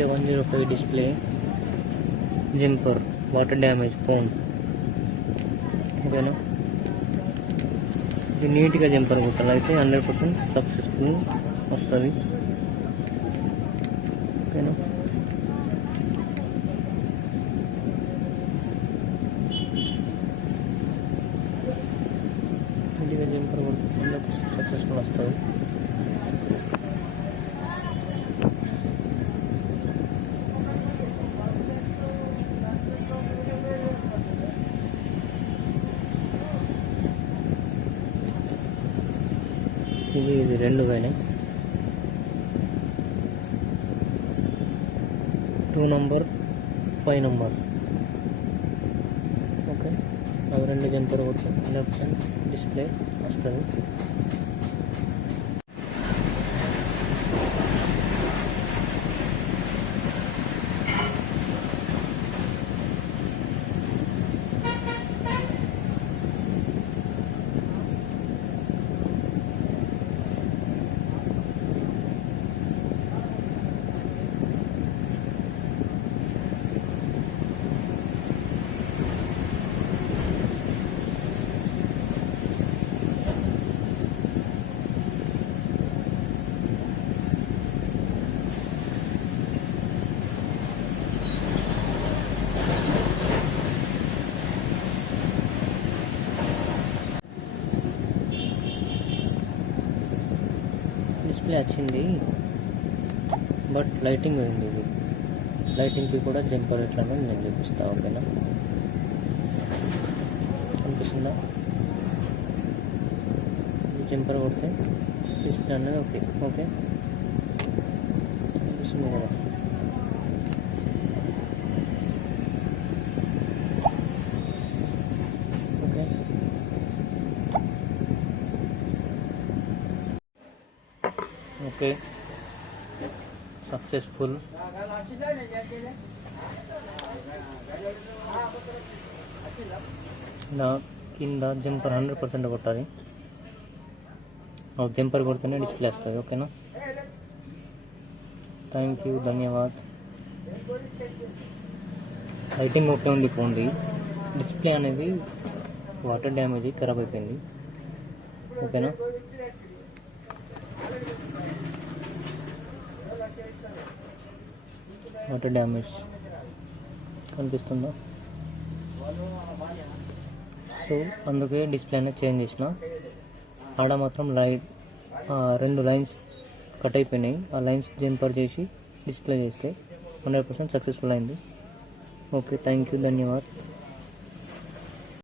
MK105 display, jumper, water damage, phone. ఓకేనా, ఇది నీట్గా జంపర్ కుట్టాలి అయితే 100% సక్సెస్ఫుల్ వస్తుంది. ఓకేనా, నీట్గా జంపర్ కుట్టితే 100% సక్సెస్ఫుల్ వస్తుంది. ఇది రెండు పోయినాయి. 2 నంబర్ 5 నంబర్. ఓకే, అవి రెండు జంపర్ కొట్టి 100% డిస్ప్లే వస్తుంది. డిస్ప్లే వచ్చింది, బట్ లైటింగ్ ఉంది. ఇది లైటింగ్కి కూడా జంపర్ ఎట్లా నేను చూపిస్తా. ఓకేనా, అనిపిస్తుందా? జంపర్ కొడితే డిస్ప్లే అనేది ఓకే. ఓకే, అనిపిస్తుంది కదా? Okay, okay, successful. నా కింద జంపర్ 100% కొట్టాలి. జంపర్ కొడితేనే డిస్ప్లే వస్తుంది. ఓకేనా, థ్యాంక్ యూ, ధన్యవాద్. లైటింగ్ ఓకే ఉంది ఫోన్ది, డిస్ప్లే అనేది వాటర్ డ్యామేజ్ ఖరాబ్ అయిపోయింది. ఓకేనా, వాటర్ డ్యామేజ్ కనిపిస్తుందా? సో అందుకే డిస్ప్లే అనేది చేంజ్ చేసిన. ఆడ మాత్రం రెండు లైన్స్ కట్ అయిపోయినాయి. ఆ లైన్స్ జంపర్ చేసి డిస్ప్లే చేస్తే 100% సక్సెస్ఫుల్ అయింది. ఓకే, థ్యాంక్ యూ, ధన్యవాద్.